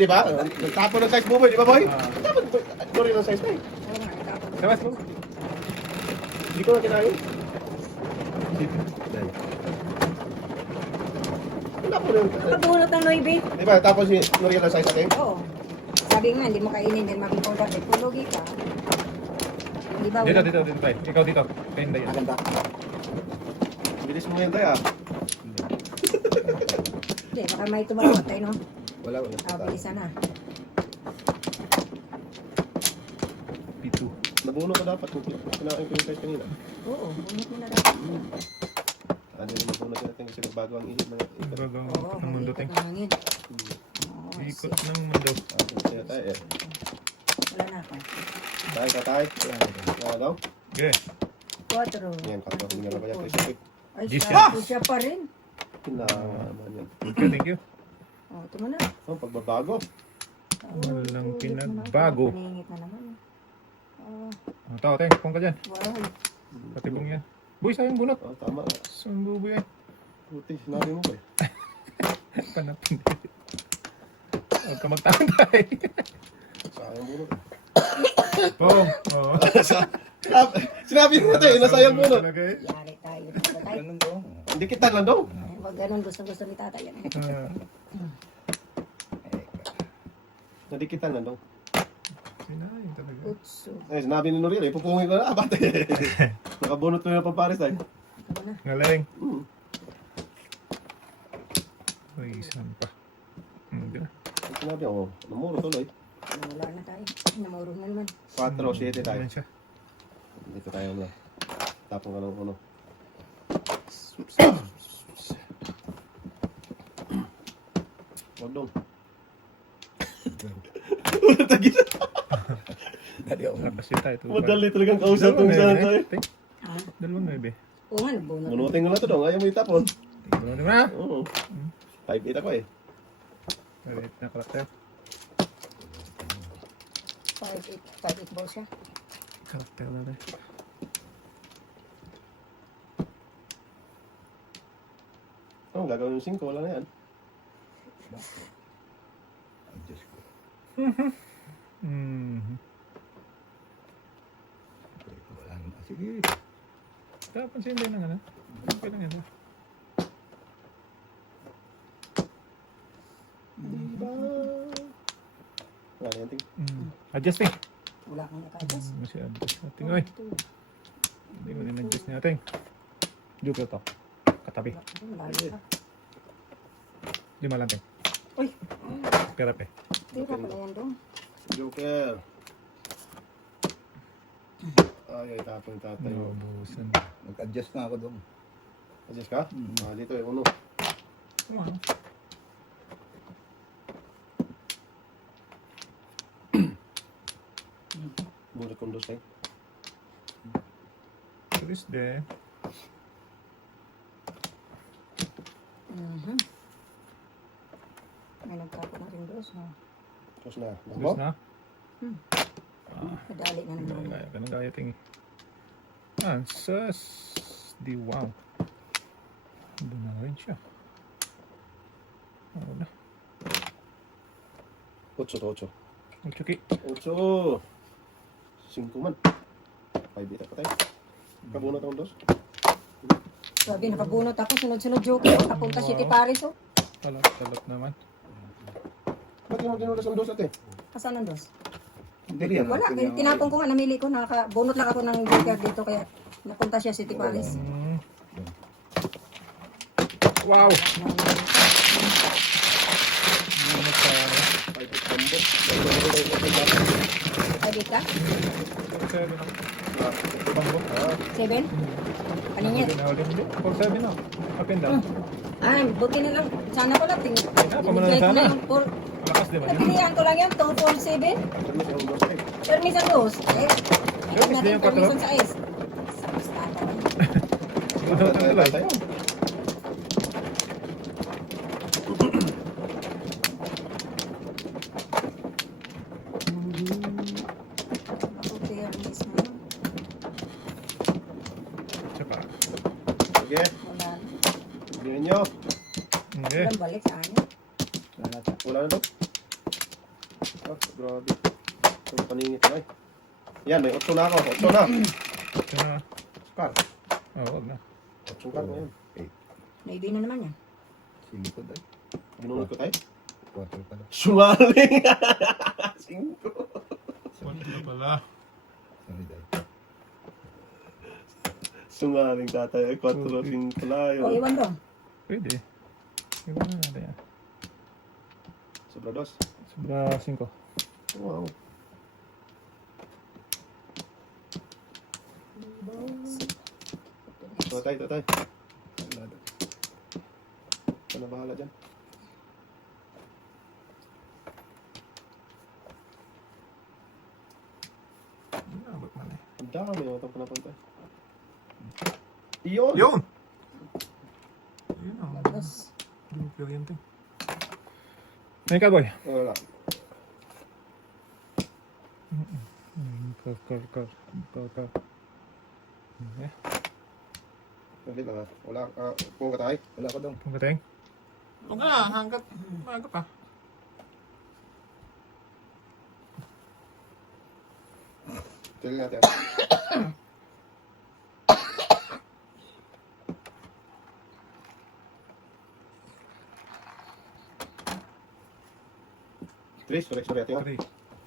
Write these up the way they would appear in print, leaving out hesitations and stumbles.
Di ba? Nagtapon ng size mo, boy. Di ba, boy? Nagtapon ko rin ng size mo eh. Oo nga, natapon. Sabas mo. Hindi ko na kinain. Wala po rin. Nakabunot ng Noibe. Di ba? Tapos si Noriel ng size natin. Oo. Sabi nga, hindi mo kainin, hindi makikongkate. Pulugi ka. Di ba? Dito, tayo. Ikaw dito. Kayo na yan. Maganda. Bilis mo yan tayo ah. Hindi, baka may tumalawat tayo, no? Wala. Bilisan na. P2. Nabuno ka dapat. Kinain ko yung size kanina. Oo, bunot mo na dapat. Ano yung nabuno ka natin kasi nagbago ang ihip ng Bago Oo, ng mundo, ikot ting. ng hangin. Oo, Ikot siya. ng mundo. Kaya tayo eh. Wala na ako. Tayo. Kaya daw. Okay. 4. Yan, kapag hindi na ba yan isip. Ay, Yes, siya pa rin. Kailangan naman yan. Thank you. Oo, ito mo na. Oh, pagbabago. Walang ulit mo na. pinagbago. Paningit na naman. Oo, Tao, ting. Kung ka dyan. wow. Pati pong yan. Boy, sayang bunot. Oh, tama. Saan buboy ay? Puti, sinabi mo ba eh. Panapin. Huwag ka magtaon tayo. Sayang bunot. Pong. Oo. Sinabi mo tayo, nasayang bunot. Talaga eh. Yari tayo. Dito tayo. Hindi kita lang daw. Huwag ganun, gusto ni tatay yan. Nadikitan lang daw. Sinayang talaga. Utso. Eh, sinabi ni Noriel eh, pupungin ko na. Abate. Nakabunot ko na ng pampares tayo. Ito mo na. Galing. Hmm. Uy, saan pa? Hindi na. Sinabi ako, namuro tuloy. Wala na tayo. Namurong na naman. 4 o 7 tayo. Ayan siya. Dito tayo na. Tapong ka ng uno. Huwag dong. Wala tagil. Tapos yun tayo. Madali talagang kausap kung saan tayo. Ha? Dalawang 9. Oo nga, nagbunot. Bunutin ko na ito dong. Ayaw mo itapon. Tingnan mo na. Oo. 5-8 ako eh. Galit na karakter. 5-8 ball siya. Karakter na rin. Oh, gagawin yung 5. Wala na yan. Mhm. Sige. Dapat sindi na nga na. Okay lang yan. Diba? Wala na yan, ting. Adjusting. Wala kang naka-adjust. Masih adjust natin. Oy. Hindi mo din adjust natin. Joker to. Katabi. Malayo ka. Lima lang ting. Uy! Perap eh. Di ba pala yan doon? Joker. Ay, tapon tatay. Naubusan. Nag-adjust na ako doon. Adjust ka? Dito eh, uno. Wow. Bunot kong dos eh. Chris de. May nagkapo na rin doon. No? Tapos na. Chris na. Madali na naman. Gaya. Ganun gaya ting. Sus. Di wow. Doon na rin siya. Ano na. 8 to 8. Ang chuki. 8. 5 man. 5-8 ako tayo. Kabunot akong dos. Sabi, nakabunot ako. Sunod-sunod joker. Papunta City Paris, oh. Talot naman. Ba't yung ginulas ang dos ate? Asan ang dos? Hindi yan. Wala. Tinapon ko nga. Namili ko. Nakabunot lang ako ng joker dito. Kaya napunta siya City Paris. Wow. 5-8 combo. Sabi ka? 7 na. Bambo. 7? Kaningit. Hindi. 4-7 na. Up and down. Ay, buti na lang. Sana ko lang. Pamanal sana. Malakas di ba yun? Pilihan ko lang yan. 247. Termis ang dos eh. Permisan dos. Eh, Permis na din rin yung patro? permisan sa is. Sabistata. Ano ang tulay? Tayo. Ako, permis mo. Tsaka. Sige. Wala na. Bigyan nyo. Hindi. Walang balik sa akin. Wala na daw. Ah, grabe. Ito paningit na eh. Yan, may 8 na ako. 8 na. Ito na. Scar. Huwag na. 8 scar na yan. Maybe na naman yan. Sige ko dahil. Binunod ko tayo. 4 pala. Sumaling. 5. Wala na pala. Sorry dahil. Sungaling tatay. 4 ring pala O, yun. iwan doon. Pwede. Iwan na natin yan. Sobra 2. Sobra 5. Wow. Tatay. Wala daw. Ito na bahala dyan. Abot man eh. Ang dami yung itong panapunta. Iyon! Yun! Yun ang Tapos, joker yan ting. May cowboy. Wala. Kar. Eh, Hindi lang ha. Wala. Kung katay. Wala ko daw. kung kateng. Huwag na, hanggat. Maaga pa. Tignan natin. Sorry ate. 3.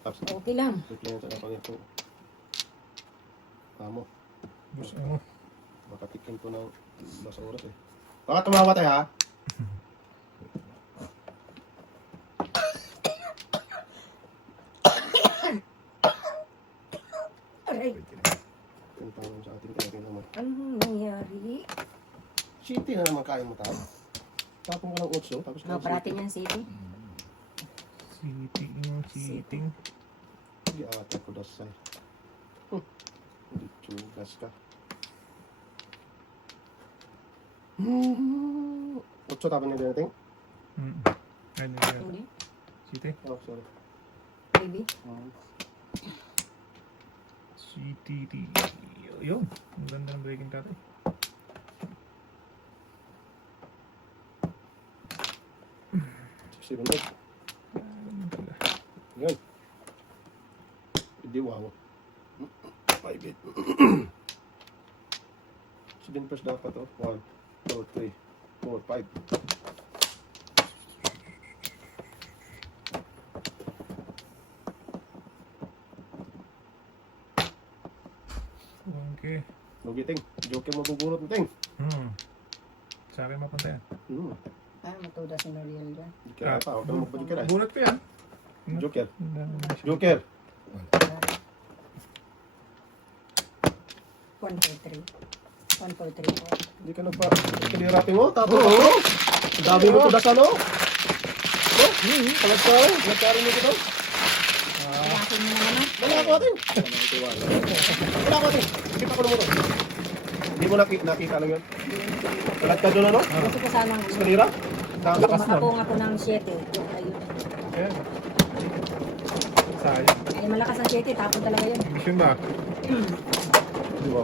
Tapos, okay lang. tignan sa kapang ito. Tamo. Bus ano. Makatikin ko ng mas oras eh. Baka tumawa tayo ha. Aray, Yung tanong sa ating kaya naman. anong nangyari? City na naman kaya mo tao. Tapong ka ng 8 tapos Mga parating yan, City. Seating. Hindi ate ko dasay. Hindi chugas ka. 8 tapos na din natin. Ay, nilagay. Hindi. City. Oh, sorry. Maybe. City. Yun. Ang ganda ng breaking tatay. Seven eight. Yan. Hindi wow. 5-8. Seven first dapat oh. 1, 2, 3, 4, 5. Okay. Lugi ting. Joker mabubunot mo ting. Sa akin mapunta yan. Ah, matudas si Mariel dyan. Hindi kaya pa. Huwag ka naman pa-joker ay. Bunot ko yan. Joker. Wala. Joker. 143. 143. Hindi ka nagpa... Kinirating mo. Tapos ako. Ang dami mo tudasan oh. Palagkarin mo dito. Iyakin mo naman, no? Wala ako atin. Wala ako atin. Kita ko na mo to. Hindi mo nakita lang yun. Talag ka doon ano? Gusto ko sanang Sa kanira? gusto Lakas nun. makapung ako ng 7. Ayun. Ayan. Sayang. Ay, malakas ang 7. Tapon talaga yun. Mission ba? Di ba?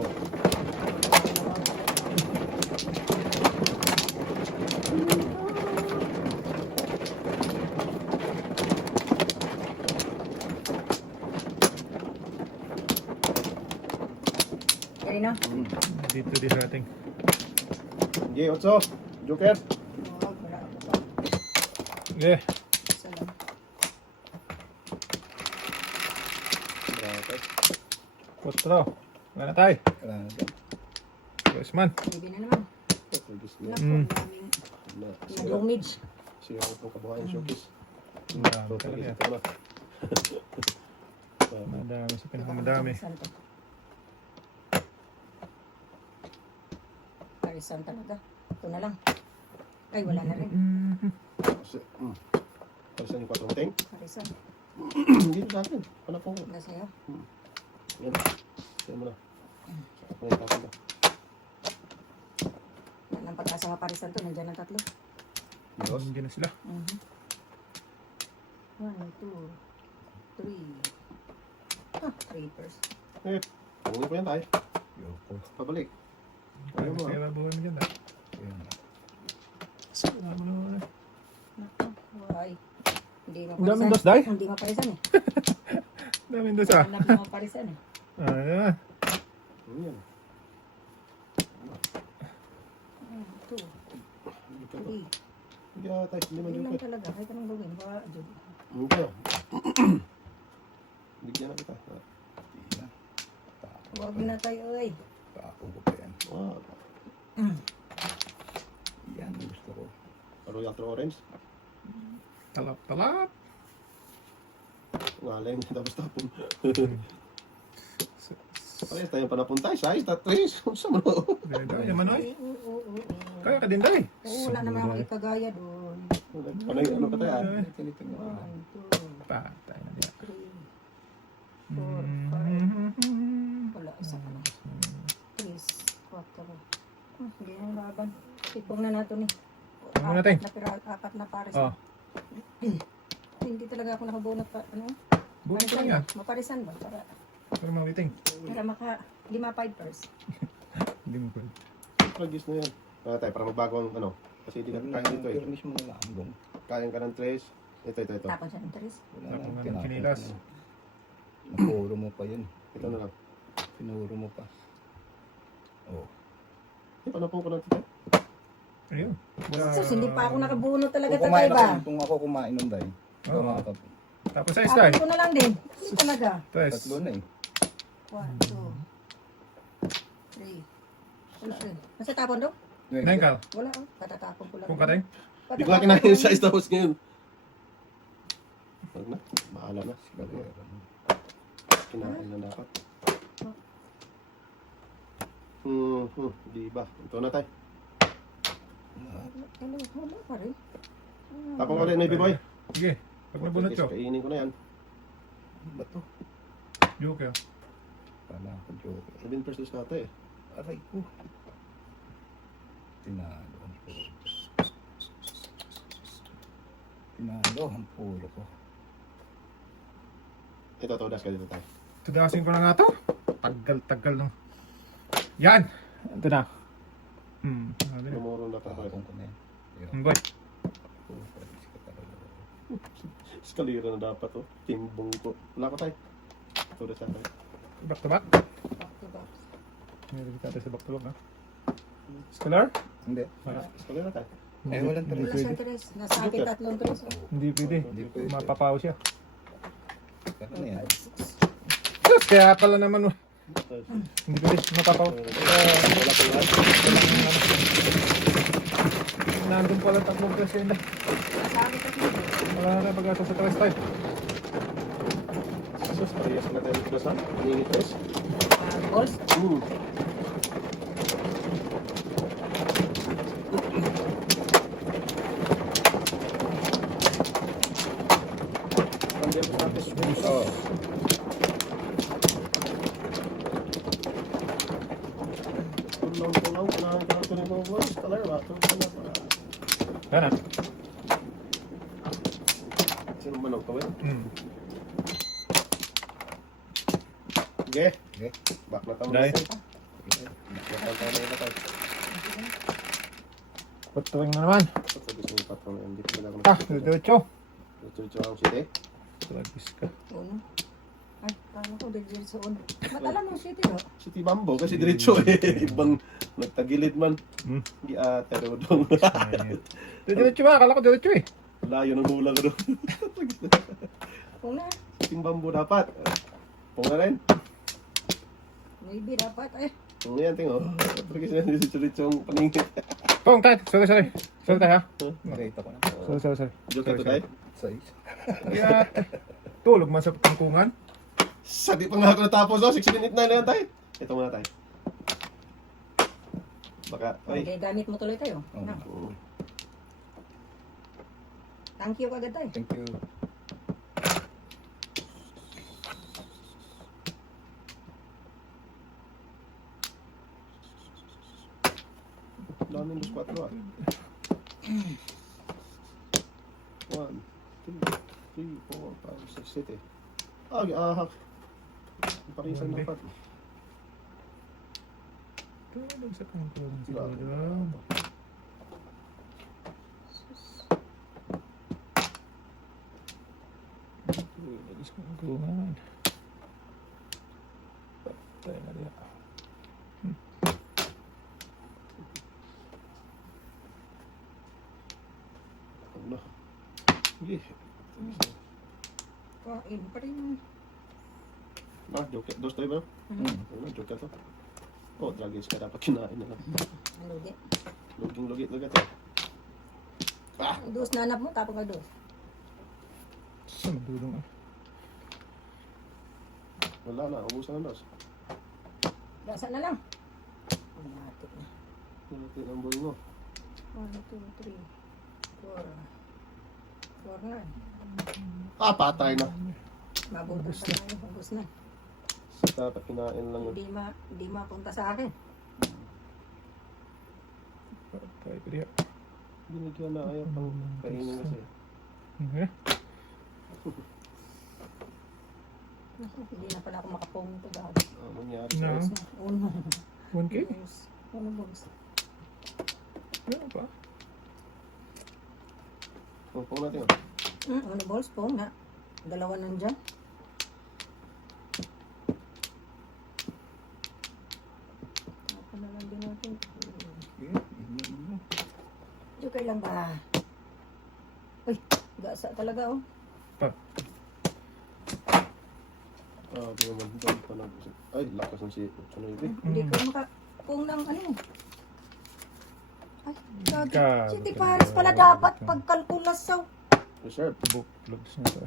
Kanino? Dito di sa ating. Sige, 8. Joker. Oo, wala ako pa. Okay. Isa lang. Grabe. 4. Wala na tayo. Wala na daw. Yes man. Maybe na naman. Pagis na. Naku, ang daming Sira damage. itong kabuhayan showcase. Madami talaga yan. Ito na. Madami sa pinakamadami. Saan to? Parisan talaga. Ito na lang. Ay, wala na rin. Palisan yung 4 ting. Parisan. Dito sa akin. Panapong ko. Wala sa'yo. Yan. Sa'yo mo na. May tapon ka. Yan ang pag-asa nga parisan to. Nandiyan ang 3. Dos. Hindi na sila. 1, 2, 3. Ah, 3 first. Eh, tawagin ko yan tayo. Yoko. Pabalik. Ayaw Ayaw mo, Kaya buhay mo dyan ah. Ayan. Wala mo naman. Naku, why? Hindi Ang daming dos, Day. Hindi maparisan eh. Daming dos ah. Alam mo maparisan eh. Ayan. Ayan. 2, 3. Hindi tayo, hindi man Yun lang dito. talaga. Kahit anong gawin. Baka, Jud. Hindi. Bigyan na kita. Hindi na. Huwag na tayo ay. Tako ko pa yan. Wow. Yan ang gusto ko. Royal True Orange. Talap. Ngaling, tapos tapon. Parehas tayong panapuntay. Size, tatris. Sa mo. Day, yaman oy. Oo. Kaya ka din, Day. Oo, wala naman ako ikagaya doon. Ano ka tayo? Ganito nga. 1, 2, Patay na diyan. 3, 4, 5. Wala, isa ka na. 3, 4. Hindi na laban. Tipong na nato ni. Ano natin? Apat na pares. Oh, Hindi talaga ako nakabunot pa. Ano? buti ko Parisan yan. ba? Maparisan ba? Para mawiting. Para maka 5 first. Hindi mo pwede. Plugis na yan. Tayo, para magbago ang ano. Kasi hindi ka kaya dito eh. Furnish mo na lang. Dong. Kaya ka ng trace. Ito. Tapon siya ng tres. Wala Tapos na. nga ng Tinapos kinilas. na. Napuro mo pa yun. Ito na lang. Pinuro mo pa. Oh. Panapon ko ng tito. Ayun. Sus, hindi pa ako nakabunot talaga Kung tatay kumain ba? ako, kung ako kumain nun dahil. Oo. Mga Tapos size, Day. Tapon ko na lang din. Hindi talaga. Tres. tatlo na eh. 1, 2, 3. Masa tapon daw? Nine ka. Wala oh. Katatapon ko lang. Kung katay. Hindi ko kinahin yung size tapos ngayon. Wag na. Bahala na. Kinahin na dapat. Di ba? Ito na tayo. Ano, wala pa rin. Tapong ko rin, Navy Boy. Sige. Pag nabunot ko. Kainin ko na yan. Ano ba to? Joker. Pala ako joke. 7 pesos na ito eh. Aray ko. Tinalo ang pulo. Tinalo ang pulo ko. Ito, todas ka dito tayo. Tudasin ko na nga to. Tagal no. Yan. Ito na. Ano yun? Lumuro na ka. Tapong ko na yan. Boy. Eskalira na dapat oh. Timbong ko. Wala ko tayo. Todas na tayo. Back to back. Back to back. Meron kita sa back to back ha. Scholar? Hindi. Wala. Eskalira tayo. Eh, walang Hindi Wala pwede. siyang tres. Nasa akin tatlong tres. Hindi pwede. Hindi pwede. Mapapaw siya. Ano yan? Sus, kaya pala naman. Hindi pwede. Mapapaw. Wala ko yan. Nandun pala tatlong press yun. Nasa akin tatlong tres. Wala na pag-asa sa tres tayo. Sus, parehas na tayo dito sa mini press. Balls. Nandiyan po natin. Oo. Tulang-tulang. Kailangan ka ito rin mga boys. Color ba? Yan ah. Sino manong kawin? Hmm. Sige. Okay. Back na tayo. Dai. Back na tayo. Patuwing na naman. Sabi ko yung patong na hindi ko na ako Ah, diretso. Ito ang city. Tragis ka. Uno. Ay, kala ko din sa uno. Ba't alam mo city no? City Bambo kasi diretso eh. Ibang nagtagilid man. Hmm. Di ate dong. Diretso ba? Akala ko diretso eh. Layo ng hula ko doon. Una. City Bambo dapat. Punga rin. Maybe dapat. Ay, Ang yan tingo. Porque sila diretso ang paningit. Pong, tayo. Sorry. Sorry tayo ha. Nakita ko na. Sorry. Joke ito tayo. Size. Yeah. Tulog man sa tungkungan. Sabi pa nga ako natapos. 6 minutes na lang tayo. Ito muna tayo. Baka, ay. okay, gamit mo tuloy tayo. Oo. Na. Thank you kagad tayo. Thank you. Daming dos 4 ah. 1, 2, 3, 4, 5, 6, 7. Ahak. Parisan dapat. Tulog sa tungkungan siguro. Diyos ko, gungan. Patay na diya. Ano? Sige. Kain pa rin. Ah, joke. Dos tayo ba? Ano, joke to. Oh, dragis ka dapat kinain na lang. Ano di? Luging-lugit lang ito. Ah! Dos nanap mo, tapos ka dos. Saan madulong ah? Wala na, ubusan na dos. Gasa na lang. Ang natin na. Natin ang buhay mo. 1, 2, 3, 4. 4 na. Ah, patay na. Mabutas na tayo. Ubus na. Dapat kinain lang yun. Hindi mapunta sa akin. Patay pa diya. Binigyan na ayaw pang kainin kasi. Okay. Hindi na pala ako makapunto dahil. Ano nangyari No. sa Uno. 1K? Uno box. Ano pa? Pupong natin. Uno balls po nga. Dalawa nandyan. Ako na lang din natin. Joker lang ba? Uy, gasa talaga oh. Ah, di naman. Doon pa na. Ay, lakas ng si Tsunoybe. Hindi ko makakung ng ano. Ay, gagi. Gago City talaga. Paris pala dapat pagkalkulasaw. Reserve. Buklogs na to.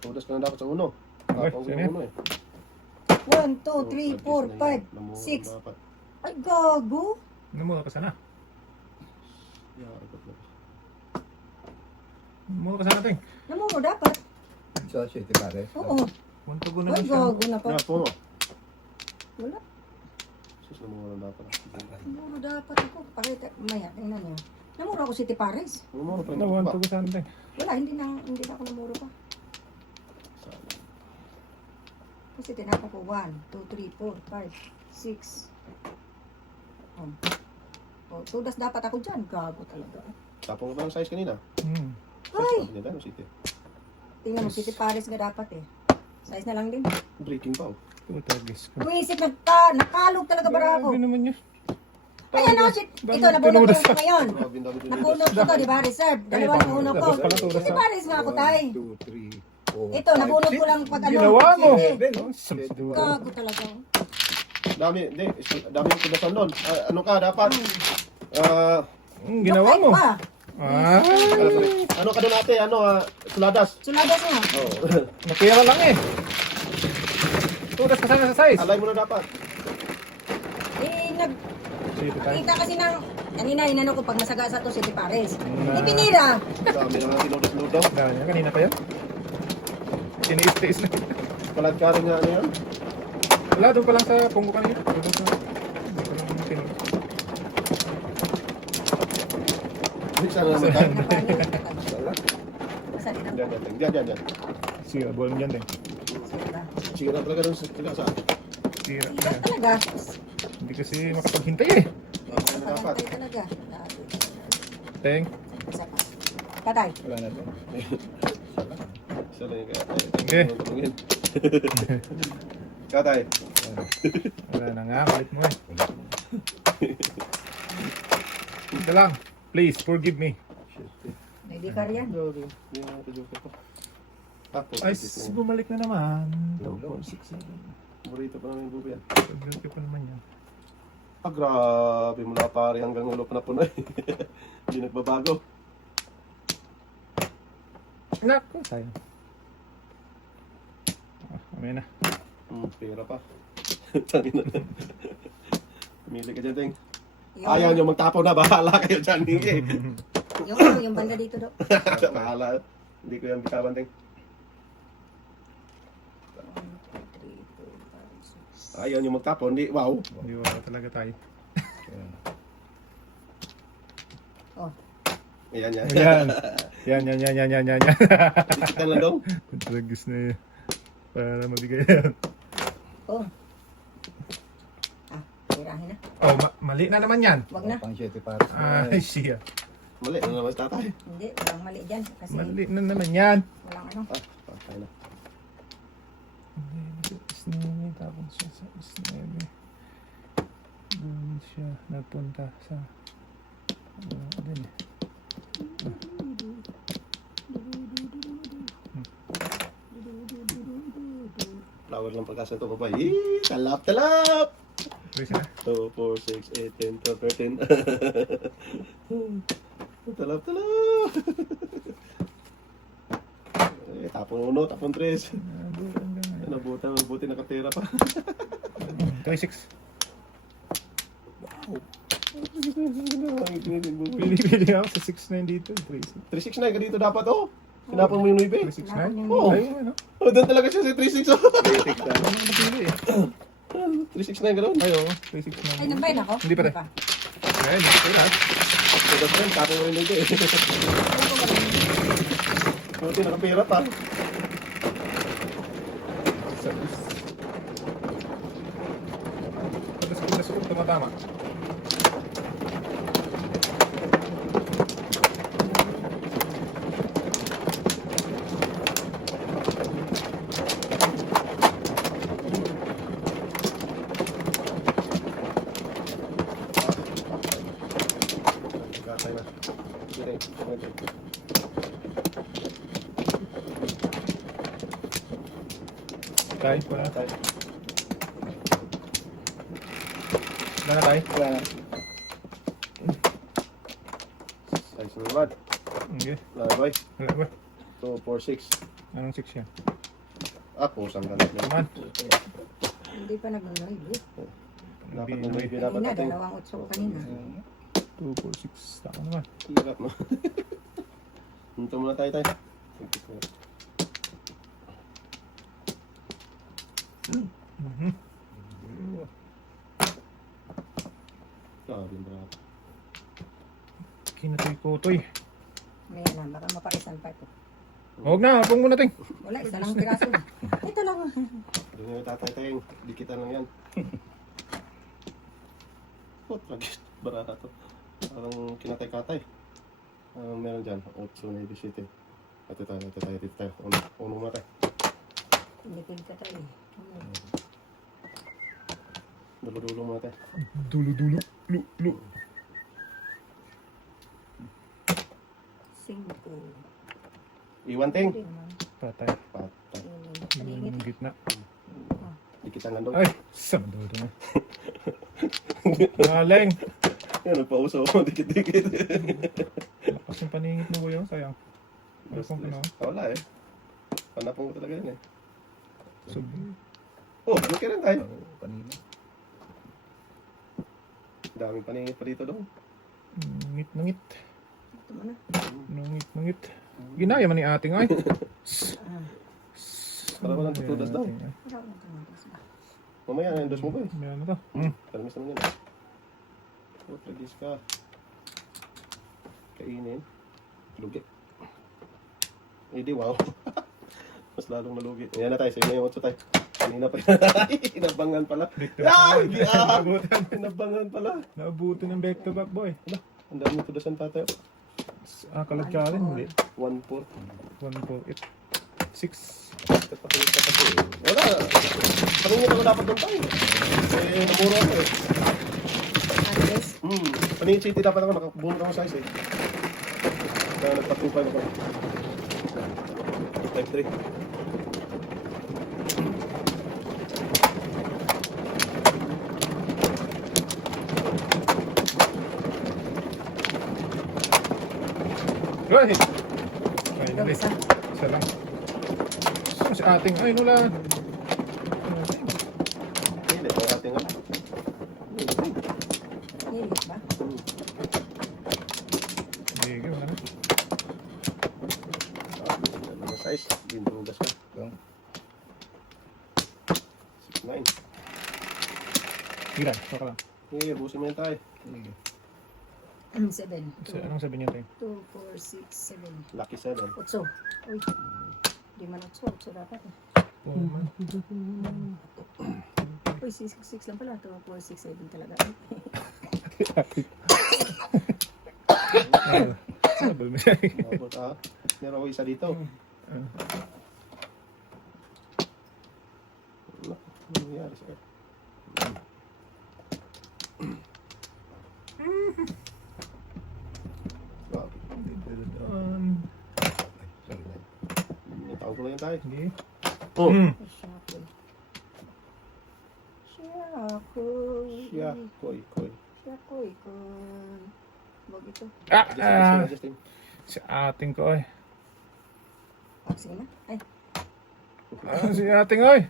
Tudas ka na dapat sa uno. Okay, Tapang sino yung uno eh. 1, 2, 3, 4, 5, 6. Ay, gago. Namula ka sana. Yeah, ikot na. Namula ka sana ting. Namuro dapat. Sa City Pares. Oo. Muntugo na Ay, lang siya. gago na pa. Yeah, puno. Wala. Sus, namuha lang dapat. Namuro dapat ako. Pakita, maya, tingnan niyo. Namuro ako City Paris. Namuha pa rin. Ano, muntugo sana ting. Wala, hindi na ako namuro pa. Kasi tinapon ko 1, 2, 3, 4, 5, 6. Oh, tudas dapat ako dyan. Gago talaga. Tapong ka ba ng size kanina? Ay! Ganda no, City. Tingnan mo, City Paris nga dapat eh. Size na lang din. Breaking pa oh. Tutagis ko. Umisip, nakalog talaga bara ako. Grabe naman yun. Ay, ano, shit. Bakit Ito, nabunod tinudas ko ngayon. Grabe, ang dami din Napunog ko to, di ba? Reserve. Dalawa na uno ko. Tapos pala tudas City na. Paris nga ako, tay. 1, 2, 3, 4. Ito, nabunod ko lang pag ano. Ginawa mo. Sige. Gago. Gago talaga. Dami, hindi. Dami yung tudasan doon. Ah, ano ka, dapat? Ah, Ginawa mo. Bakit pa? Ah, ano ka doon ate? Ano, suladas? Suladas nga. Oo. napira lang eh. Tudas ka sana sa size. Alay mo na dapat. Sige, tayo. Kita kasi ng, kanina inano ko pag masagasa to City Paris. Ah. Ipinira. Dami na nga tinudas-ludas daw. Dahil niya, kanina pa yan. Tiniis-tiis na. Palad ka rin nga ano yun. Wala, doon pa lang sa punggo kanina. Doon sa... Hindi ko lang tinuloy. Sana naman tayo. Masali na. Diyan. Sira, buwan mo dyan din. Sira talaga doon sa saan. Sira. Sira talaga. Hindi kasi makapaghintay eh. Ano na dapat? Pagkantay talaga. Teng. Isa pa. Patay. Wala na to. Isa lang yung kaya. Hindi. Katay. Wala na nga, kulit mo eh. Ito lang. Please, forgive me. May dikar yan. Grabe. Hindi na ito joke ko. Ay, bumalik na naman. 2.67. Burrito pa namin bubi yan. Pag-guilty pa naman yan. Ah, grabe mula pare hanggang ulo pa na punay. Hindi nagbabago. Naku, sayang. Amin na. Pera pa. Tangina. Pumili ka dyan, Ting. Ayaw nyo magtapo na. Bahala kayo dyan. Hindi. Yung banda dito do. Bahala. Hindi ko yan bitawan, Ting. 1, 2, 3, 4, 5, 6. Ayaw nyo magtapo. Hindi. Wow. Hindi wala talaga tayo. Oh. Ayan, yan. Yan. Isip ka lang daw. Tragis na yun. Para mabigay yan. Oh. Tirahin na. Oh, mali na naman yan. Wag na. Pang City Pares. Ay, siya. Mali. Ano naman tatay? Hindi, walang mali dyan. Kasi Mali na naman yan. walang ano. Ah, patay na. tapos siya sa isnebe. Doon siya napunta sa din eh. Flower lang pagkasa ito, papay. Talap, talap! Trace na. 2, 4, 6, 8, 10, 12, 13. Talap, talap! Tapon 1, tapon 3. Mabuti nakatira pa. 26. Wow. Pili ako sa 6-9 dito. 369 ka dito dapat, oh. Kinapon mo yung 9. 369? Oo. Ayun, ano? Oh, doon talaga siya sa 36. Oh. 36 na. Ano napili eh? 369 ka doon. Ay, oo. 369. Ay, nambayin ako? Hindi pa rin. Ayun, nakapil lahat. Tapos rin, tapon mo yung 9 eh. Buti nakapira pa. Tapos kung tumatama. Gatay na. Sige. Tayo, wala. Gatay. Wala na tayo. Wala na. Size na naman. Okay. Labay. Wala ba? 2, 4, 6. Anong 6 yan? Pusang ganit na. Naman. Hindi pa nag-noy. Dapat na 9 dapat Kanina, natin. 2 utso kanina. 2, 4, 6. Tako naman. Hirap mo. Hinto muna tayo. Mhm. Grabe, bravo. Kinatoy-kotoy. Ngayon na, baka maparisan pa ito. Huwag na, hapong muna ting. Wala, isa lang piraso. Ito lang. Doon yung tatay-tayang. Dikitan lang yan. Oh, tragis. Barata to. Parang kinatay-katay. Meron dyan. 8 na ibisite. Ito tayo. Uno muna tayo. Tinipid ka tayo. Dulo-dulo muna tayo. Dulo-dulo. Lu. 5. Iwan ting. Patay. Patay. Yung gitna. Dikitan lang doon. Ay, sama doon na. Maleng. Yan, nagpauso. Dikit-dikit. Lakas yung paningit mo boy, sayang. Ano pong ano? Wala eh. Panapong ko talaga yan eh. So, Oh, okay rin tayo. Kanina. Daming paningit pa dito doon. ngit. Ito mo na. Nungit. Ginaya man ni ating ay. Para walang tutudas daw. Wala akong tumatas ba? Mamaya, na-endorse mo ba eh? Meron na to. Kalmis naman yan. Oh, tragis ka. Kainin. Lugi. Hindi, wow. Mas lalong malugi. Ayan na tayo, sa inyo yung 8 tayo. Kanina pa yun. Inabangan pala. Ay! Inabangan pala. Naabuti ng back to back boy. Ang dami ng tudasan pa tayo. Kalad ka rin, hindi. 1-4. 1, 4, 8, 6. Wala. Paningin ako dapat doon tayo. Namuro ako eh. Andres, Paningin city dapat ako. Nakabunod ako size eh. Kaya nagpatupay ako. 5-3. Right. Finally. isa. Isa lang. So, si ating, ay nula. Hindi, ito ating nga. Nilit ba? Hindi, wala na. Ano size? Bindugas ka. Yung 6-9. Sige lang, saka lang. Hindi, busin mo yan tayo. 7. Anong sabi niya tayo? 2, 4, 6, 7. Lucky 7. 8. Uy. Di man 8 dapat eh. Uy, 6 lang pala. 2, 4, 6, 7 talaga. Sabal mo siya. Mabot ah. Meron ako isa dito. Ano nangyari sa'yo? Grabe. Sorry, Day. Natawag ko na yan tayo. Sige. Oh! Shakoy. Shakoy. Siya, koy, koy. Shakoy. Wag ito. Adjustin. Si ating ko ay. Sige na. Ay, Si ating oy.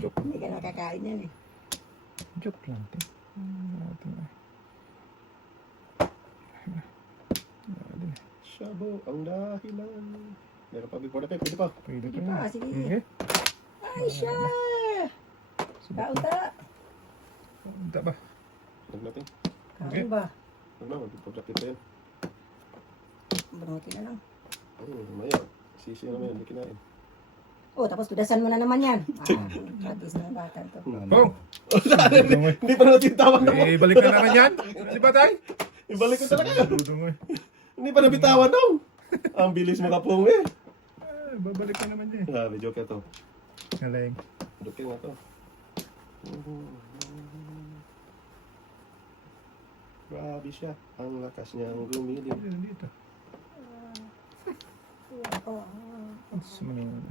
hindi ka nakakain yan eh. Joke lang. Ating ay. Shabo, ang dahilan. Meron pa before na tayo, pwede pa. Pwede Sige pa. pa, sige. Sige. Ay, siya! Kaunta! Punta ba? Huwag natin. Kain ba? Huwag na, mag-productive pa yan. Bunutin na lang. Maya. Sisi na naman yan, hindi kinain. Oh, tapos tudasan mo na naman yan. Practice na ng bata to. Oh! Hindi pa natin tawan na mo. Balik na naman yan. Di ba tayo? Ibalik ko talaga. Dudong oy. Hindi pa nabitawan daw. Ang bilis makapong eh. Babalik na naman yan. Grabe, joke ito. Galing. Joke nga to. Grabe siya. Ang lakas niyang lumilin. Dito. Oh, Sumunod.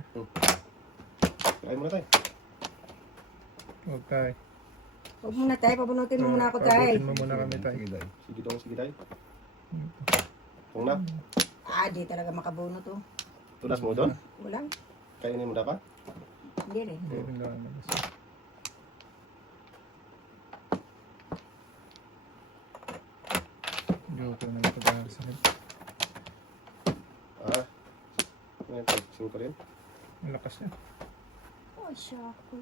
Kain muna tayo. Huwag tayo. huwag muna tayo, pabunutin mo muna ako tayo. Pabutin mo muna kami tayo. Sige, Day. Sige dong, sige tayo. Kung na, Di talaga makabuno to. tulas mo doon. Walang, Kainin mo dapat. hindi rin. Hindi rin lang naman. Joke lang naman ito ba sa akin. Ngayon tayo, sino ka rin? Ang lakas niya. Oh, siya ako.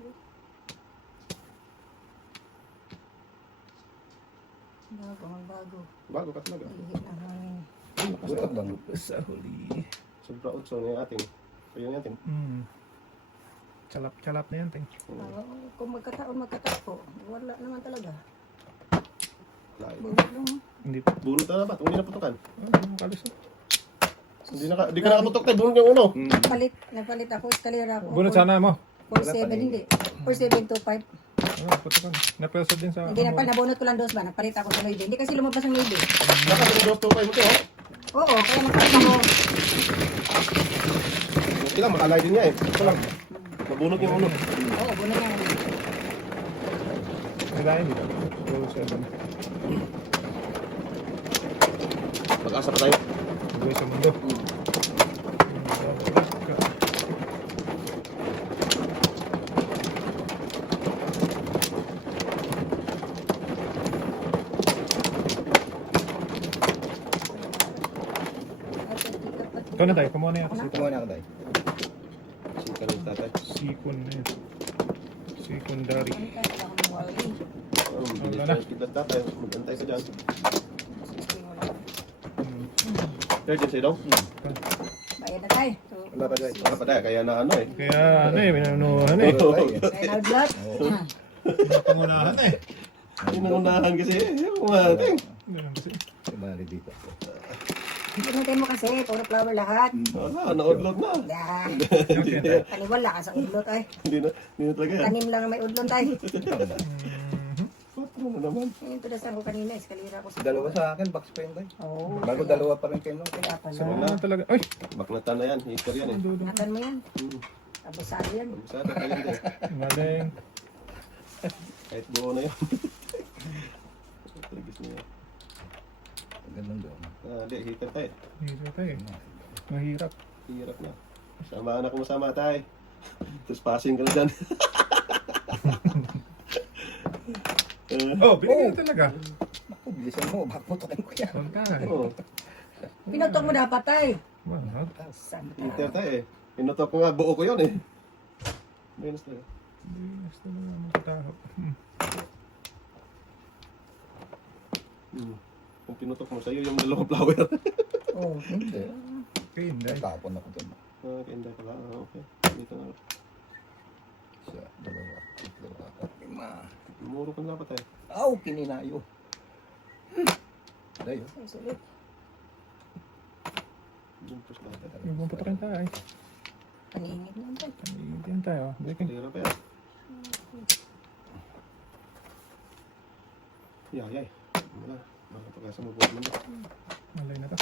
Bago, bago. Bago ka talaga. Ihit na hangin. Butak lang. Sa huli. Sobra utso na yung ating. So yun natin. Calap na yan, ting. Kung magkatapo, wala naman talaga. Lain. Bunot lang. Hindi pa. Bunot na dapat, hindi na putukan. Makalis na. Hindi ka nakaputok tayo, bunot yung uno. Nagpalit ako, eskalera ako. Bunot sana mo. 47, hindi. 4725. Puto ka. Napelsa din sa... Hindi na pa, nabunot ko lang dos ba? Nagpalit ako sa 9. Hindi kasi lumabas ang 9. Dapat yung dos to tayo mo to, oh. Oo, kaya nagpalit ako. Okay lang, makalay din niya eh. Ito lang. Mabunot yung uno. Oo, bunot nga. Nagayin dito. 7. Mag-asa pa tayo. Buhay sa mundo. Ikaw na tayo. Kumuha na yan. Sige, kumuha na ako, Day. Sika rin tatay. Sikon na yan. Secondary. Bilis tayo, kidlat tatay. Mag-antay sa dyan. Third din sa'yo daw? Bayad na tayo. Wala pa tayo, kaya na ano eh. Kaya ano eh, minanuhan eh. Kaya na-vlog. Pangunahan eh. Inuunahan kasi eh. Kumating. Ganun kasi. Sumali dito. Pinutin mo kasi, puro flower lahat. Na-udlot na. Yan. Okay tayo. Kaniwala ka sa udlot ay. Hindi na talaga yan. Tanim lang ang may udlot ay. Ano na naman? Ayun, tudasan ko kanina, eskalera ko sa... Dalawa sa akin, box pa yun, Day. Oo. Bago dalawa pa rin kayo, no? Kaya pala. Sama na talaga. Ay! Baknatan na yan. History yan eh. Natan mo yan. Hmm. Abusado yan. Masada tayo din. Galing. Kahit buo na yan. Trigis na yan. Ganun doon. Di, hitter tayo. Hirap tayo. Mahirap. Hirap na. Samaan ako masama tayo. Tapos passing ka na dyan. Oh, binigyan talaga. Naku, bilisan mo. Bakputokin ko yan. Huwag ka. Oo. Pinutok mo dapat ay. Wag. Saan Hitter tayo eh. Pinutok ko nga, buo ko yun eh. Minus na. Gusto mo nga magkataho. Kung pinutok mo sa'yo yung dalawang flower. Oo. Hindi. Okay, hindi. Tapon ako doon. Kenda pala. Okay. Dito na. Isa, dalawa, tatlo, apat, lima. Muro ka na dapat eh. Aw, kininayo. Day, oh. Ay, sulit. Yung push lang tayo. Yung bumpata rin tayo. Paniingit naman tayo. Hindi tayo. Hindi ka. Clear pa yan. Yay. Wala. Nakapagasa mo buwan mo. Malay na to.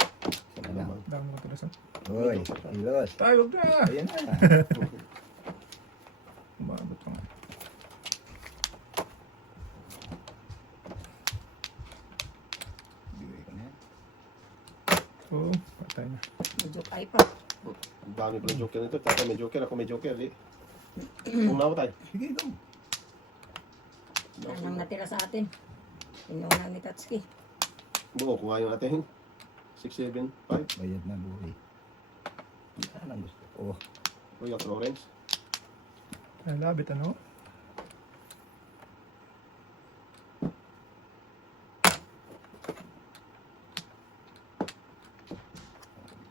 Sana lang. Dami mo tulosan. Hoy, Ilos. Tayo, huwag na! Ayan na. Umabot ka nga. Bigay ko na yan. Oo, patay na. Medyo kay pa. Ang dami pa ng joker nito. Tatay may joker. Ako may joker. Kung na tayo. Sige daw. Yan ang natira sa atin. Inuuna ni Tatsuki. Buo, kung ayaw natin. 6, 7, 5. Bayad na buhay. Yan ang gusto ko. Royal Orange. Ay, labit ano?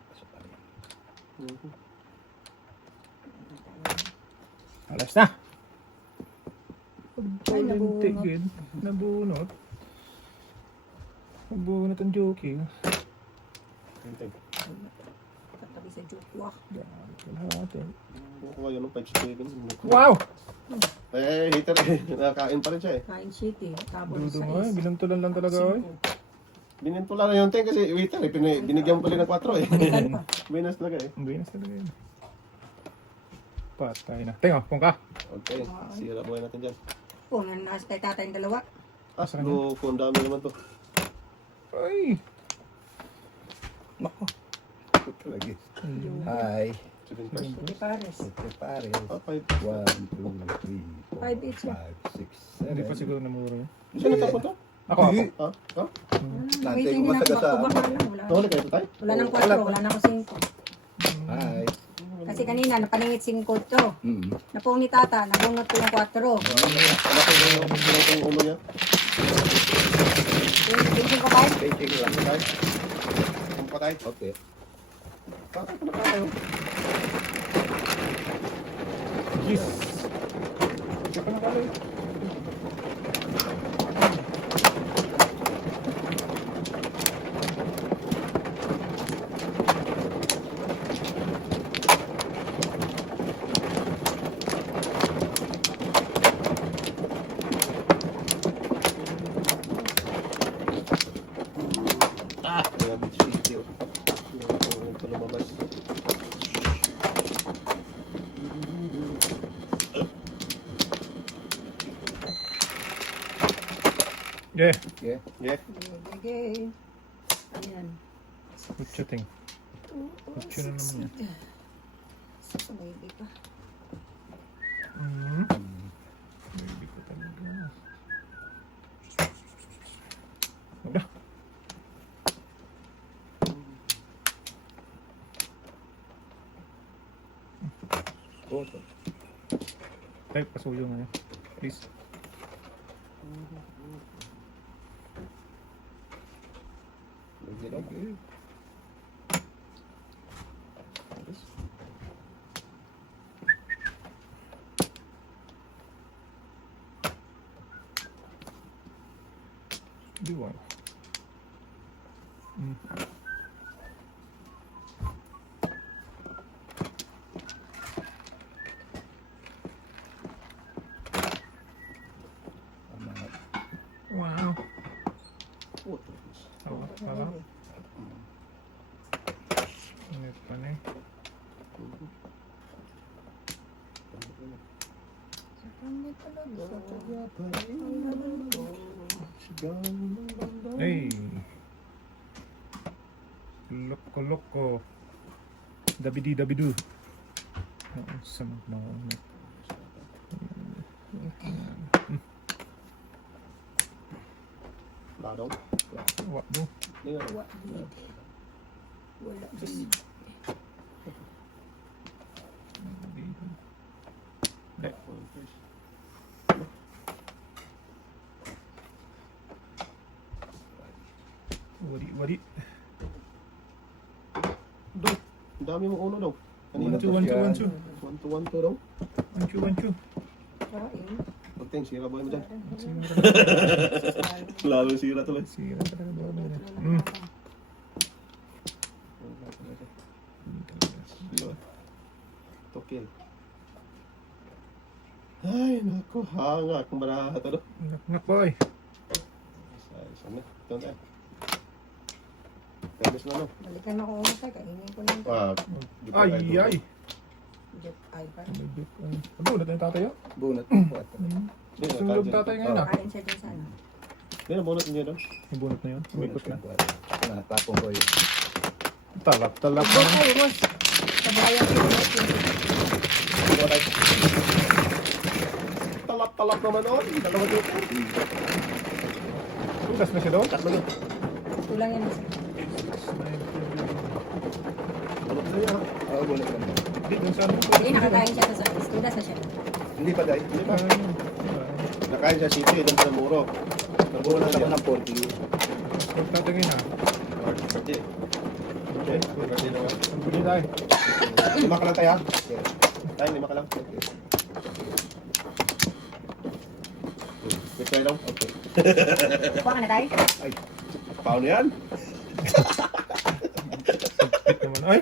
Pasok pa rin. Alas na! Ay, nabunot. Tigid. Nabunot. Nabunot ang joking. Hintay. Katabi sa Jukwa. Natin. Kung ayaw ng 5, 7. Wow! Eh, hater eh. Nakakain pa rin siya eh. Kain City. Tapos Dudo sa nga, is. binantulan lang talaga eh. Bininto lang na yun tayo kasi waiter eh. Binigyan mo pala ng 4 eh. Balikan pa. Minus talaga eh. Ang binas talaga yun. Patay na. Tenga, pong ka. Okay, sira buhay natin dyan. Kung nasa kay tatay yung dalawa. Lo, kung dami naman to. Ay! Nako. Ito talaga. Hi. 7, City Pares. Ito pare. 5. 1, 2, 3, 4, 5 each, 5, 6, 7. Hindi pa siguro namuro yun. Sino tapon to? Ako. Ha? Ha? Nantay Waiting ko na masagasaan. back-to-back na lang. Nahuli kayo tayo? Wala nang 4, wala nang 5. Hi. Kasi kanina, napaningit 5 to. Mm. Napong ni tata, nabunot ko ng 4. Ano yung ulo niya? Yung ko kain? Waiting lang. Patay? Ang patay? Okay. Patay pa na tayo. Yes! Hindi pa nakalo eh. Kaya beach video. Ito lumabas. Yeah, Okay. Yeah. Okay. Ayan. good shooting. Good shooting naman yan. Sa baby pa. Baby ko talaga. Huwag na. Oh, Tayo, pasuyo nga yan. Please. okay. Do one. Wow. Tawa, tawa. Init pa na eh. Hey! Loko loko. Dabidi dabidu. Oo, samag na ulit. Ladaw. Wak mo. Ngayon. Wala. Wadi, wadi. Do. Ang dami mong ulo daw. Kanina 1, 2, 1, 2, 1, 2. 1, 2, 1, 2 daw. 1, 2, 1, 2. Kain. Pagting, sira buhay mo dyan. Sira talaga. Lalo sira tuloy. Sira talaga ba ba na? Tokil. Ay, naku. Hanga. Kung baraha ito, no? Nak boy. Sana. Doon tayo. Pwede na no. Balikan mo kung umusay. Kainin ko lang. Ay, ay. Jet iPad. Bunot na yung tatay, oh. Bunot. Sulog tatay ngayon, ah. Kain siya dun sa ano. Yan ang bonus niyo doon. Yung bunot na yun. Umikot na. Tapong ko yun. Talap. Boss, ay, boss. Sabayan ko. Talap naman oh. Dalawa dito. Tugas na siya doon. Tatlo yun. Tulang yan. Boss. Bonus na yan. Oo, bunot lang. Hindi, dun sa ano. Hindi, nakakain siya sa sa tulas na siya. Hindi pa dahil. Hindi pa. Nakain siya city. Doon sa muro. Bunot ako ng 40. Huwag tatay ngayon, ah. Okay. Okay. Okay naman. Bili tayo. Lima ka lang tayo. Tayo, lima ka lang. Wait tayo lang. Okay. Kuha ka na tayo. Ay, Paano yan? Pit naman. Ay,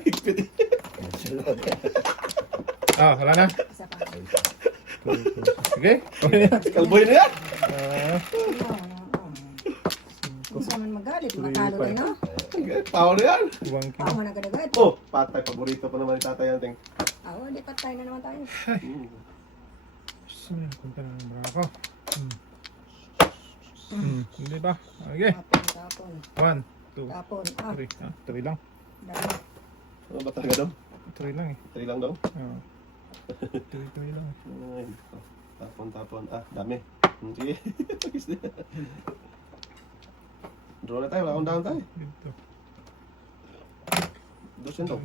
sunod. wala na. Isa pa. Sige. Okay na yan. Kalboy na yan. Hindi naman magalit. Matalo din, no? Okay. Paano yan? Iwang Pao kilo. mo nagadagat. Oh, patay. Paborito pa naman ni tatay yan. Ting. Oo, di patay na naman tayo. Punta na ng brako. Hindi ba? Okay. Tapon. 1, 2, Tapon. 3. 3 lang. Dami. Ano ba talaga daw? 3 lang eh. 3 lang daw? Oo. 3 lang. Ay, tapon. Dami. Sige. Draw na tayo. Wala akong down tayo. Dito. Dos yun daw.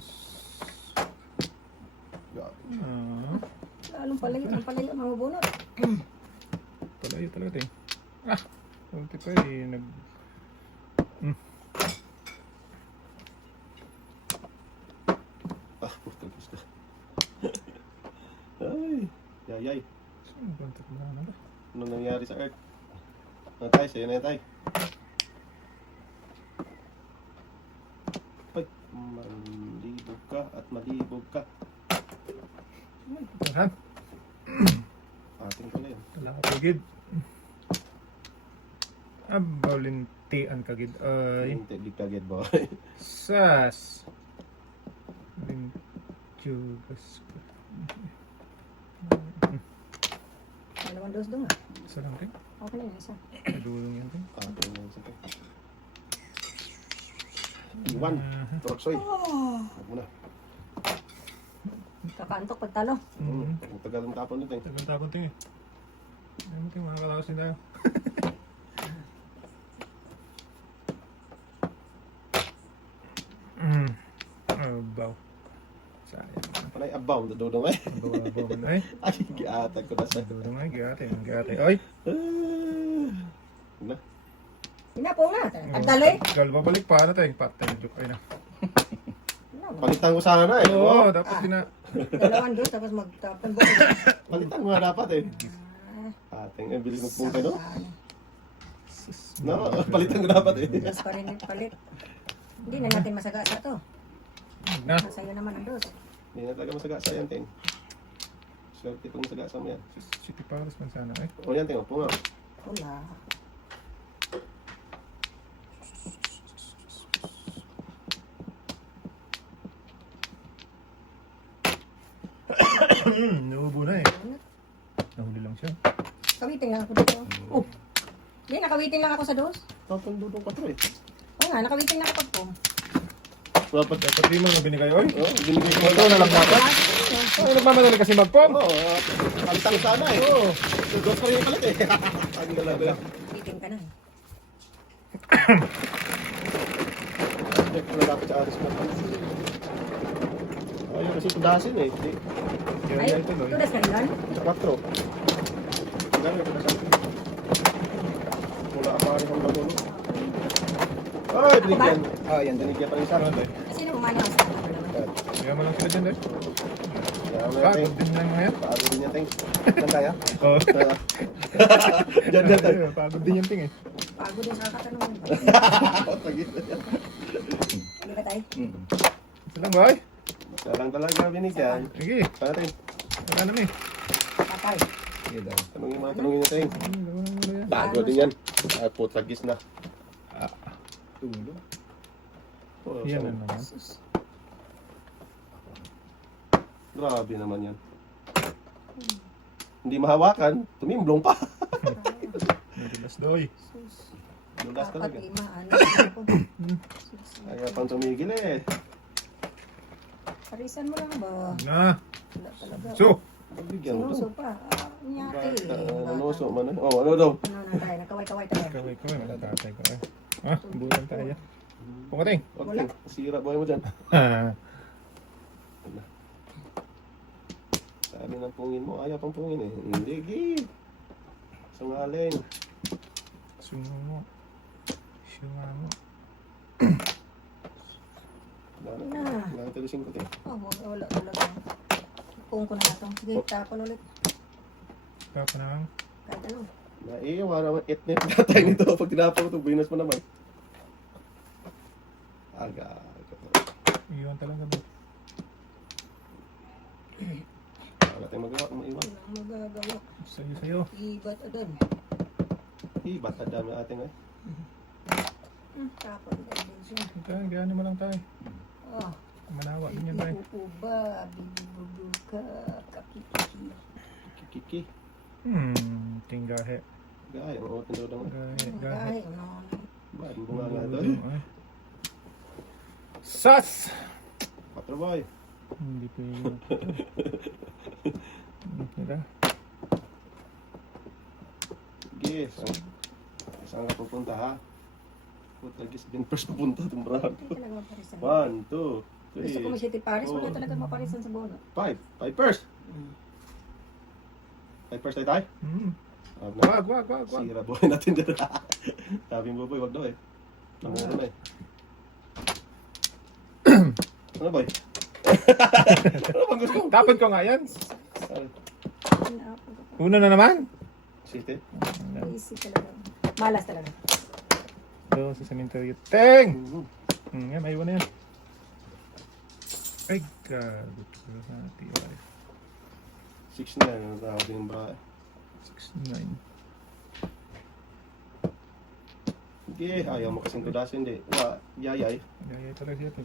Lalong palayo. Ang palayo. Mga bunot. Palayo talaga ito eh. Kunti pa eh. Putol ka. Ay. Yay. Saan ba ang tatlo ba? Anong nangyari sa Earth? Ano tayo? Sa'yo na yan tayo. Ay, malibog ka at malibog ka. Saan? Ating pala yun. Wala ka pagid. Baulintian kagid. Ay. Hindi, big target boy. Sas. Linjugas ko. Dalawang dos doon, ah. Isa lang rin. Okay na yun, isa. Nadulong yan rin. Ating lang sa tayo. Iwan. Turoksoy. Huwag mo na. Kakaantok pagtalo. Ang tagal ng tapon nito eh. Tagal-tapon tingin. Ayun tingin, makakalakas din tayo. Abaw. Sayang. Panay abaw, dodong ay. Abaw man ay. Ay, giatag ko na sa. Dudong ay, giyate. Ay. Na. Sinapo nga. Tagtalo eh. Gal, babalik pa. Ano tayo? Patay. Joke ay na. Palitan ko sana eh. Oo, dapat Dalawang dos, tapos magtapon buo. Palitan mo na dapat eh. Ating eh, bilis magpunta no? No, palitan ko dapat eh. Dos pa rin yung palit. Hindi na natin masagasa to. na. Masaya naman ang dos. Hindi na talaga masagasa yan, Ting. Swerte pang masagasa mo yan. City Palace man sana eh. O yan, Ting. Punga. Wala. Naubo na eh. Nahuli lang siya. Kawiting lang ako dito. Oh. Hindi, nakawiting lang ako sa dos. Tapon dudong 4 eh. Oo nga, nakawiting lang ako pag pum. Dapat Dapat di mo na binigay. Oy, oh, binigay ko ito na lang dapat. Ay, nagmamadali kasi mag-pom. Oo, palitan ko sana eh. Oo. Dos pa rin yung palit eh. Ang dalaga. Witing ka na eh. Check ko na dapat sa aris ko. Ayun kasi tudasin eh. Hindi. Yan Ay, yan tuloy. tudas ka nilon? Sa 4. Dami ko na sa. Wala pa rin ang bagulo. Ay, binigyan. Yan din. Binigyan pa rin sa Ano akin. tayo? Sino umano ang sa naman? Kaya mo lang sila dyan eh. Kaya mo yan, Ting. Pagod din lang mga yan. Pagod din yan, Ting. Saan tayo? Oo. Diyan tayo. Pagod din yung ting eh. Pagod din sa katanungan. Tagit. Ano ka tayo? Isa lang boy. Basta lang talaga binigyan. Sige. Para, Ting. Wala naman eh. Papay. Sige daw. Tanungin niyo, Ting. Wala na muna yan. Bago din yan. Ay, putragis na. Tulog. Oh, Yan so, na naman. Sus. grabe naman yan. Hindi mahawakan, tumimblong pa. Nadulas doy. Sus. Dulas Apat, talaga. lima, ano ako. Sus. Kaya pang tumigil eh. Parisan mo lang ba? Na. Wala talaga. So. Bigyan mo Sinuso to. pa. Nyati. Nanuso man eh. Oh, ano daw? Ano na tayo? Nakaway-kaway tayo. Kaway-kaway. Matatatay ko eh. Ah, bulan tayo. Pumating. Okay, sira buhay mo dyan. Ah. Sabi ng pungin mo, ayaw pang pungin eh. Hindi, gid. Sungaling. Sumo. Sumo. Wala tulisin ko tayo. Oh, wala talaga. Kung ko na itong. Sige, tapon ulit. Kapa na. Kahit ano. Naiiwa naman, etnet natay nito. Pag tinapon ko ito, binas mo naman. Aga. Iwan talaga ba? Wala tayong magawa, maiwan. Walang magagawa. Sa'yo. Ibat agad. Ba't na dami ating eh. Tapon agad din siya. Tayo, gano'n mo lang tayo. Oh. Manawa din yan tayo. Bibububa, bibubuka, kakikiki. Kiki. Tinggahe. Gaya, ang uot nito lang. Gahe. Gahe, ano. Ba't bunga nga ito eh. Sas! Patraboy. Hindi pa yun. Tira. Sige, saan ka pupunta ha? Puta, gis din first pupunta itong brahan. Hindi talaga maparisan. 1, 2, Gusto ko 3, City Paris, wala Oh. talaga maparisan sa bono. 5. 5 first. 5 first tayo tayo? Wag. Sira buhay natin dyan. Sabi mo boy, wag daw eh. Namuro na eh. Ano boy? Ano bang gusto mo? Tapon ko nga yan. Ay, Inaapon ko pa. Una na naman. City. Easy talaga. Malas talaga. Doon sa cemetery. Teng! Yan, may iwan na yan. Ay, gago. Pero sa TI. 6 na yan. Tawag yung bra. 69. Sige, ayaw mo kasing tudasin di. Yayay. Gaya talaga siya.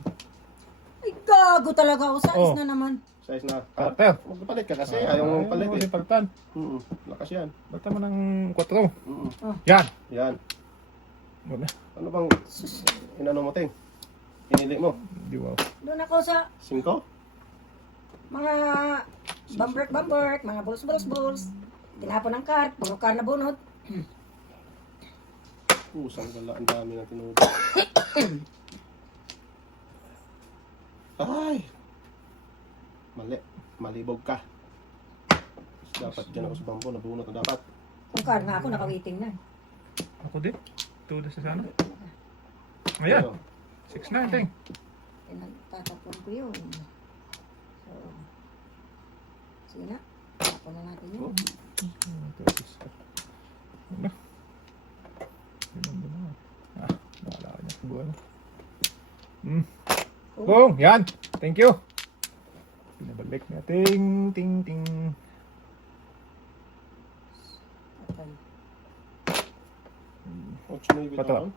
Ay, gago talaga ako. Sais Oh. na naman. Size na. Carter. Magpalit ka kasi. Ayaw mo palit eh. Pagtan. Lakas yan. Bata mo ng 4. Mm. Yan. Yan. Wala. Ano bang inano mo ting? Hinili mo? Di wow. Doon ako sa 5? mga bambert, mga balls. Tinapon ng cart, puro car na bunot. Pusang wala. Ang dami na tinubo. Ay! Mali. Malibog ka. Dapat dyan ako sa bambo. Nabunot na dapat. Kung car nga ako, nakawiting na. Ako din. Tuda sa sana. Ayan. Ano? 6-9, Teng. Tatapon ko yun. So, sige na. Tapon na natin yun. Wala. Ah, wala ka niya. Buwan. Boom! Yan! Thank you! Pinabalik natin. Ting. Tapon. 8 na ibig Patro. naman.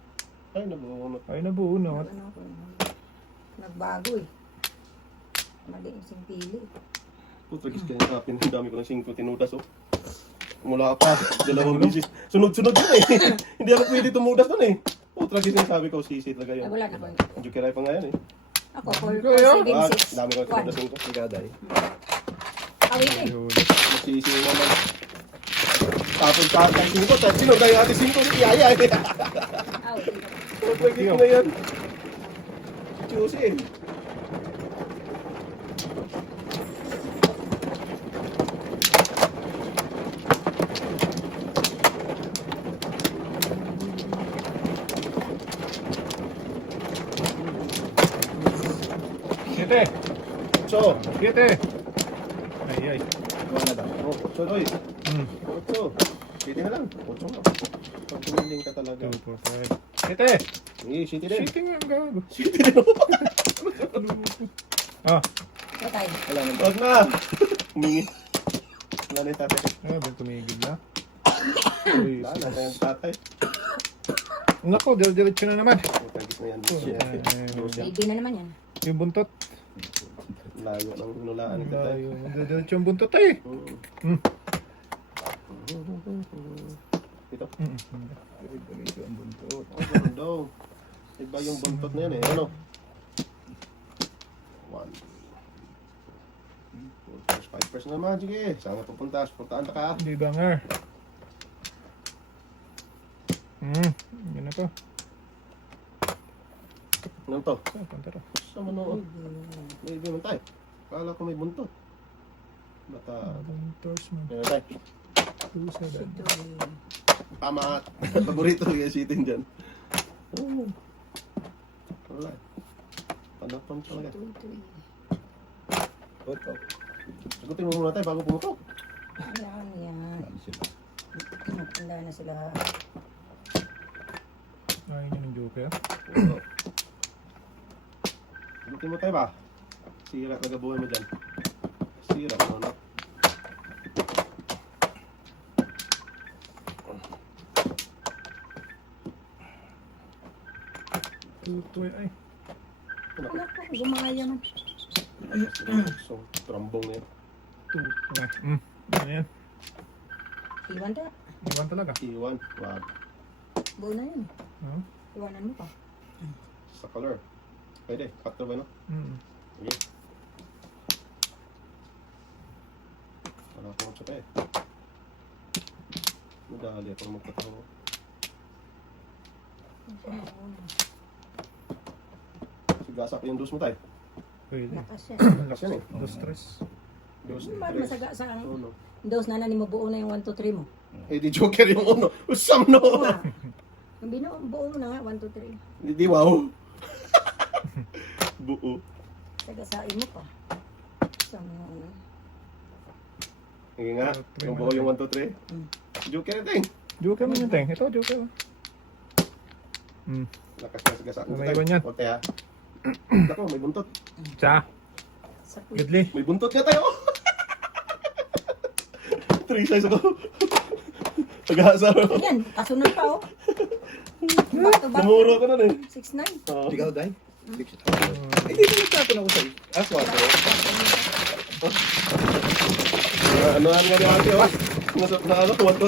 Ay, nabunot. Ay, nabunot. Ano ako, nagbago eh. Mali yung simpili. Putragis ka yung kapin. Ang dami ko ng 5 tinudas oh. Mula pa. Dalawang bisis. Sunod-sunod yun eh. Hindi ako pwede tumudas doon eh. Putragis yung sabi ko. Sisi talaga Ay, yun. wala na po. Jukiray pa nga yan eh. Ako, 4, Kaya? 7, 6, Dami ko ng 1. tinudas ko. Sigada eh. Awit eh. Sisi naman. Tapos tatay 5. Tapos sinod na yung ate 5 ni Yaya eh. Awit eh. Putragis ko na yan. Juicy eh. Siete! So, Siete! Ay. wala na ba? Oh, 8 doy. 8. City na lang. 8 nga. Pag tumiling ka talaga. 2, 4, 5. Siete! Eh, city din. Siete nga ang gago. City din ako. Ah, Ito tayo. Wala na. Wag na. Humingi. Wala na yung tatay. ba tumigil na? Ay, Wala na yung tatay. Nako, diretso na naman. Putang Ayan, siya. Baby na naman yan. Yung buntot. Layo ng hinulaan ni tatay. Tayo. Diretso yung buntot eh. Mm. Mm. Ito. Diretso ang buntot. Oh, ganun daw. Iba yung buntot na yan eh. Ano? 1, 2, 4, 5 personal magic eh. Saan ka pupunta? Puntaan ka. Hindi ba nga? Yun na to. Ano to? Saan punta to? Sa manood. May ibig tayo. Kala ko may buntot. Bata. Buntors mo. Ayan tayo. Pusa Ito dan. Tama. Paborito yung sitin dyan. Wala. Panapam talaga. Sagutin mo muna tayo bago pumutok. Ayan, yan. Matanda na sila. Ayaw niya ng joker. Sagutin mo tayo ba? Sira kagabuhay mo dyan. Sira mo na. Tutoy ay. Anak ko, gumaya man. So, trambong na yan. Tutoy. Ano yan? Iwan ta. Iwan talaga. Iwan. Wag. Buo na yun. Huh? Iwanan mo pa. Sa color. Pwede. Factor ba no? Okay. Wala akong tsaka eh. Madali akong magkatawa. Sigasak yung dos mo tayo. Pwede. Lakas yan. Lakas yan eh. Dos stress. Dos, Ba't tres. masaga sa ang Uno. dose na mo buo na yung 1, 2, 3 mo? Eh di joker yung uno. Usam no! Oo nga. Yung buo mo na nga, 1, 2, 3. Di wow. Buo. Tagasain mo pa. Sa mga ano. Sige nga. Yung buo yung 1, 2, 3. Joker yung ting. Joker man yung teng. Ito, joker. Lakas na sigasak mo May iwan yan. Huwag tayo ha. Ako, may buntot. Sa. Sa kuya. Goodly. May buntot nga tayo. 3 size ako. Pag-asa ako. Yan, kasunod pa oh. Back to back. Namuro ako nun eh. 6'9". Oo. Ikaw, Day? Eh, dito nagtapon ako sa'yo. Ah, 4. Ano nga ni ate oh? Na ano, 1, 2,